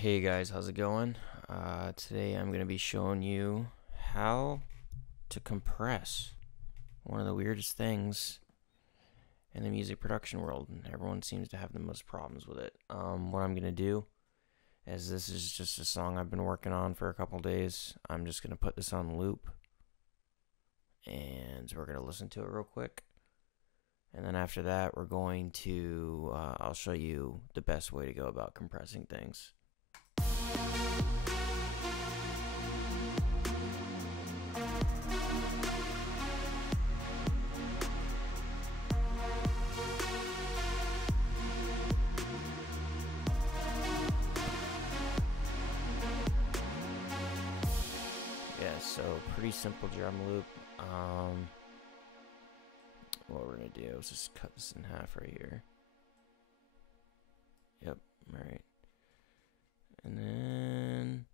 Hey guys, how's it going? Today I'm going to be showing you how to compress. One of the weirdest things in the music production world, and everyone seems to have the most problems with it. What I'm going to do is this is just a song I've been working on for a couple days. I'm just going to put this on loop, and we're going to listen to it real quick. And then after that, we're going to, I'll show you the best way to go about compressing things. Yeah, so pretty simple drum loop. What we're gonna do is just cut this in half right here. Yep, alright. And then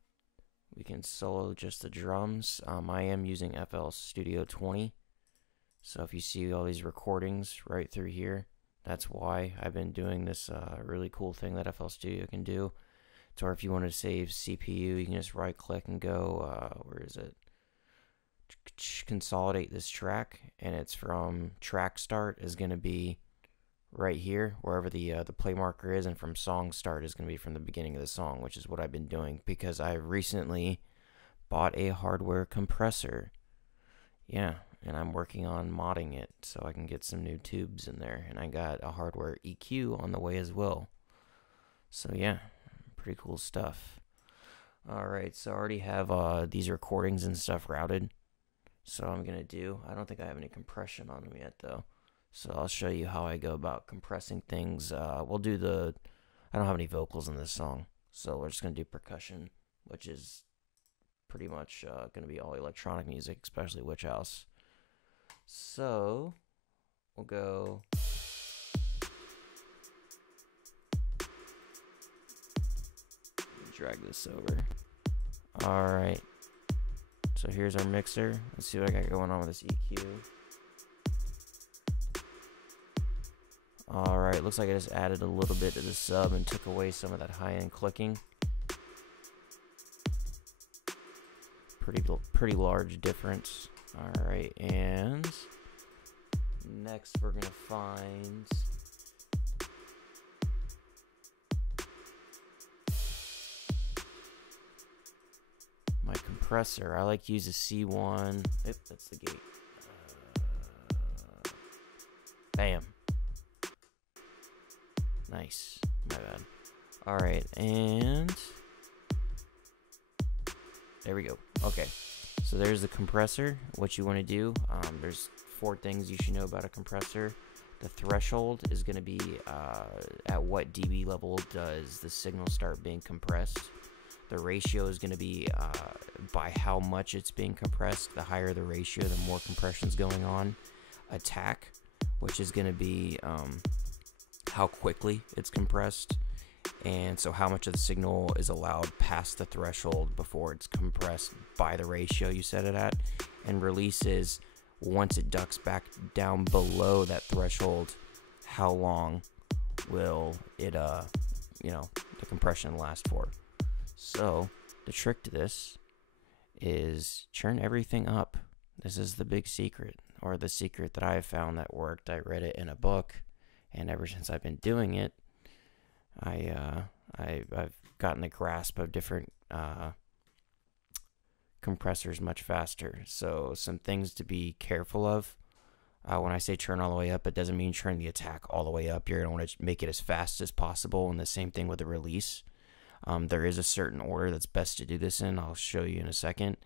we can solo just the drums. I am using FL Studio 20. So if you see all these recordings right through here, that's why I've been doing this really cool thing that FL Studio can do. Or if you want to save CPU, you can just right click and go, where is it? Consolidate this track, and it's from track start is going to be right here, wherever the play marker is, and from song start is going to be from the beginning of the song, which is what I've been doing because I recently bought a hardware compressor. Yeah, and I'm working on modding it so I can get some new tubes in there, and I got a hardware EQ on the way as well. So yeah, pretty cool stuff. Alright, so I already have these recordings and stuff routed. So I'm going to do, I don't think I have any compression on them yet though. So I'll show you how I go about compressing things. We'll do I don't have any vocals in this song. So we're just going to do percussion, which is pretty much going to be all electronic music, especially Witch House. So we'll go. Drag this over. Alright. So here's our mixer. Let's see what I got going on with this EQ. Alright, looks like I just added a little bit to the sub and took away some of that high-end clicking. Pretty large difference. Alright, and next we're gonna find my compressor. I like to use a C1. Oop, that's the gate. Bam. Nice. My bad. Alright, and there we go. Okay. So there's the compressor. What you want to do, there's 4 things you should know about a compressor. The threshold is going to be at what dB level does the signal start being compressed. The ratio is going to be by how much it's being compressed. The higher the ratio, the more compression is going on. Attack, which is going to be how quickly it's compressed. And so how much of the signal is allowed past the threshold before it's compressed by the ratio you set it at. And release is once it ducks back down below that threshold, how long will it, the compression last for. So the trick to this is churn everything up. This is the big secret, or the secret that I have found that worked. I read it in a book, and ever since I've been doing it, I've gotten the grasp of different compressors much faster. So some things to be careful of. When I say churn all the way up, it doesn't mean churn the attack all the way up. You're going to want to make it as fast as possible, and the same thing with the release. There is a certain order that's best to do this in. I'll show you in a second.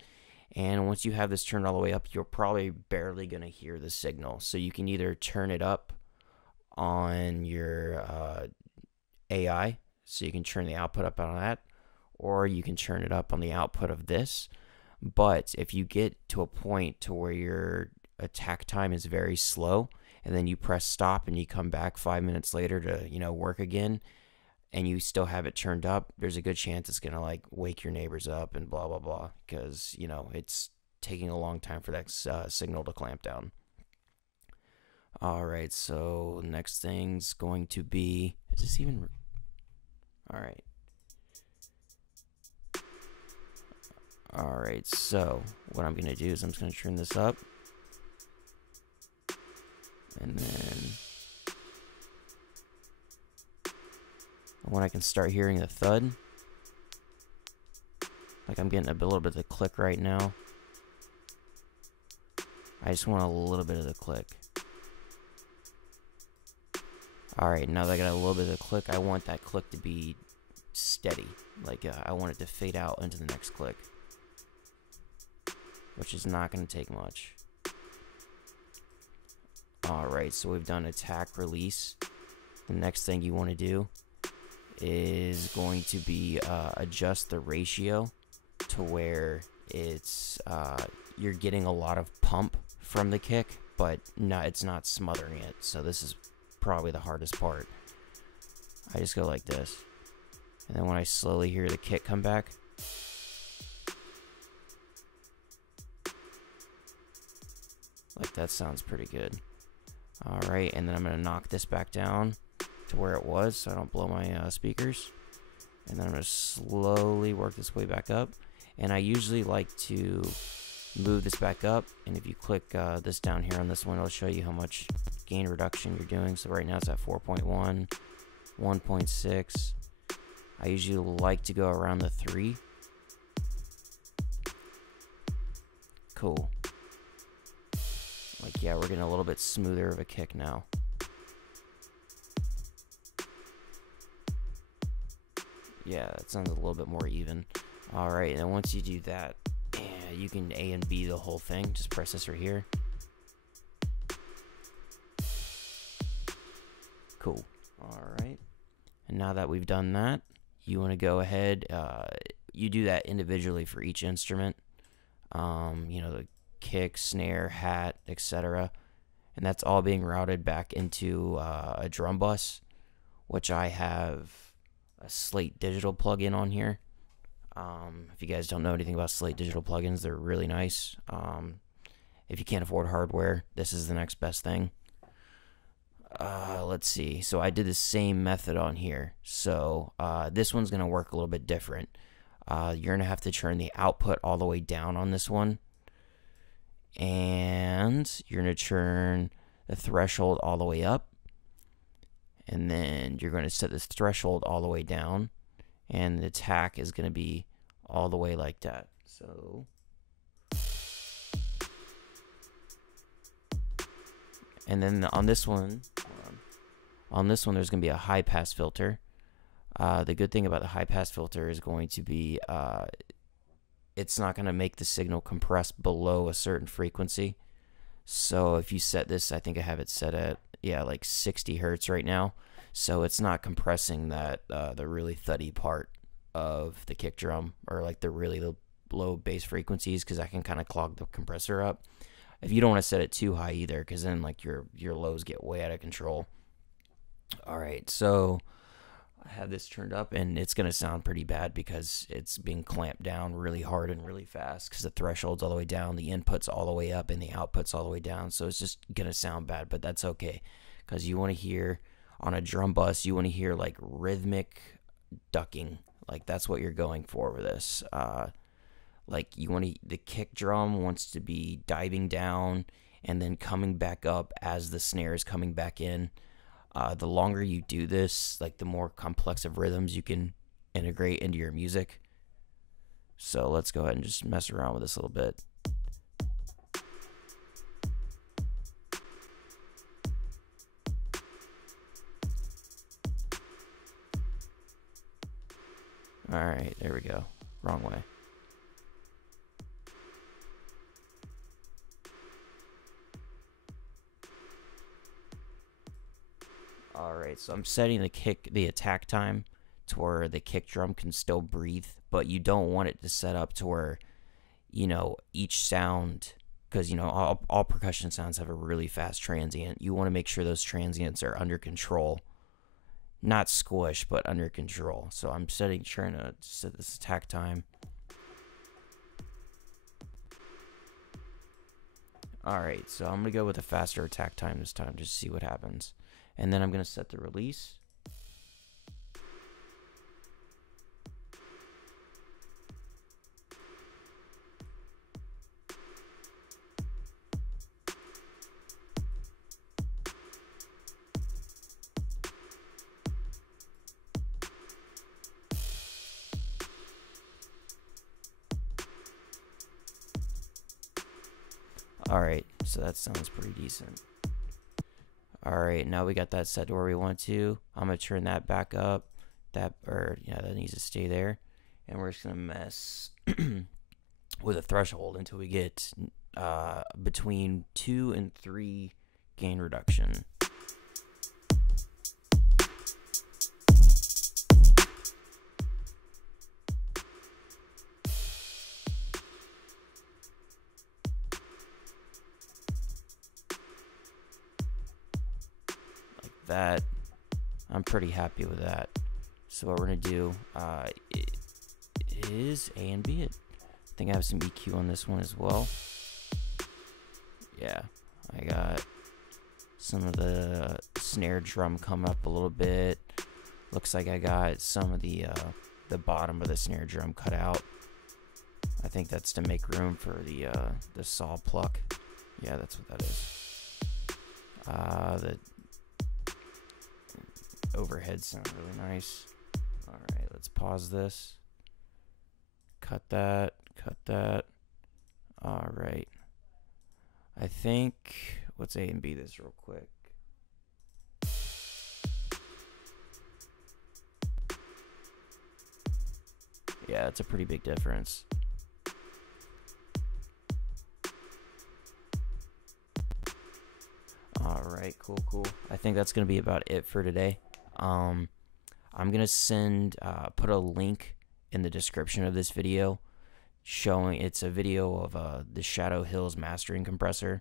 And once you have this turned all the way up, you're probably barely going to hear the signal. So you can either turn it up on your AI, so you can turn the output up on that, or you can turn it up on the output of this. But if you get to a point to where your attack time is very slow, and then you press stop and you come back 5 minutes later to work again, and you still have it turned up, there's a good chance it's gonna like wake your neighbors up and blah blah blah, because it's taking a long time for that signal to clamp down. Alright, so next thing's going to be, is this even, alright, Alright, so what I'm going to do is I'm just going to turn this up. And then when I can start hearing the thud, like I'm getting a little bit of the click right now. I just want a little bit of the click. Alright, now that I got a little bit of the click, I want that click to be steady. Like, I want it to fade out into the next click, which is not going to take much. Alright, so we've done attack, release. The next thing you want to do is going to be adjust the ratio to where it's you're getting a lot of pump from the kick, but no, it's not smothering it. So this is probably the hardest part. I just go like this, and then when I slowly hear the kick come back, like that sounds pretty good. Alright, and then I'm going to knock this back down to where it was so I don't blow my speakers. And then I'm going to slowly work this way back up. And I usually like to move this back up. And if you click this down here on this one, it'll show you how much gain reduction you're doing. So right now it's at 4.1, 1.6. I usually like to go around the 3. Cool. Like, yeah, we're getting a little bit smoother of a kick now. Yeah, that sounds a little bit more even. Alright, and once you do that, yeah, you can A and B the whole thing. Just press this right here. Cool. Alright. And now that we've done that, you want to go ahead, you do that individually for each instrument. You know, the kick, snare, hat, etc. And that's all being routed back into a drum bus, which I have a Slate Digital plugin on here. If you guys don't know anything about Slate Digital plugins, they're really nice. If you can't afford hardware, this is the next best thing. Let's see. So I did the same method on here. So this one's going to work a little bit different. You're going to have to turn the output all the way down on this one. And you're going to turn the threshold all the way up. And then you're going to set this threshold all the way down. And the attack is going to be all the way like that. So and then on this one, there's going to be a high pass filter. The good thing about the high pass filter is going to be it's not going to make the signal compress below a certain frequency. So if you set this, I think I have it set at like 60 hertz right now. So it's not compressing that the really thuddy part of the kick drum, or like the really low bass frequencies, because that can kind of clog the compressor up. If you don't want to set it too high either, because then like your lows get way out of control. All right, so I have this turned up, and it's gonna sound pretty bad because it's being clamped down really hard and really fast, because the threshold's all the way down, the input's all the way up, and the output's all the way down. So it's just gonna sound bad, but that's okay, because you want to hear on a drum bus, you want to hear like rhythmic ducking. Like that's what you're going for with this. Like you want to, the kick drum wants to be diving down and then coming back up as the snare is coming back in. The longer you do this, like the more complex of rhythms you can integrate into your music. So let's go ahead and just mess around with this a little bit. Alright, there we go. Wrong way. Alright, so I'm setting the attack time to where the kick drum can still breathe, but you don't want it to set up to where, you know, each sound, because, you know, all percussion sounds have a really fast transient. You want to make sure those transients are under control. Not squish, but under control. So I'm trying to set this attack time. Alright, so I'm going to go with a faster attack time this time, just to see what happens. And then I'm going to set the release. Alright, so that sounds pretty decent. Alright, now we got that set to where we want to. I'm going to turn that back up. That needs to stay there. And we're just going to mess with a threshold until we get between 2 and 3 gain reduction. That I'm pretty happy with that. So what we're gonna do is A and B it. I think I have some EQ on this one as well. Yeah, I got some of the snare drum come up a little bit. Looks like I got some of the bottom of the snare drum cut out. I think that's to make room for the saw pluck. Yeah, that's what that is. The overhead sound really nice. Alright, let's pause this. Cut that. Alright. I think, let's A and B this real quick. Yeah, it's a pretty big difference. Alright, cool. I think that's going to be about it for today. I'm going to put a link in the description of this video showing, it's a video of the Shadow Hills mastering compressor.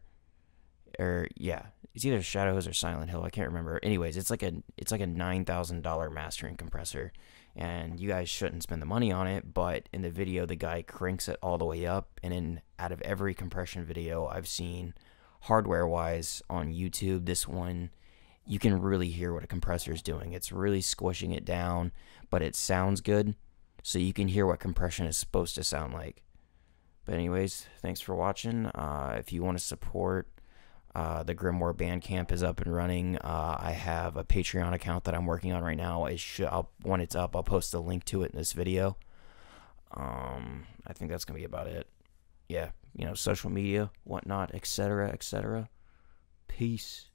It's either Shadow Hills or Silent Hill, I can't remember. Anyways, it's like a $9,000 mastering compressor, and you guys shouldn't spend the money on it, but in the video the guy cranks it all the way up, and out of every compression video I've seen hardware wise on YouTube, this one you can really hear what a compressor is doing. It's really squishing it down, but it sounds good, so you can hear what compression is supposed to sound like. But anyways, thanks for watching. If you want to support the Grimoire Bandcamp is up and running. I have a Patreon account that I'm working on right now. When it's up, I'll post a link to it in this video. I think that's gonna be about it. Yeah, social media, whatnot, etc. Peace.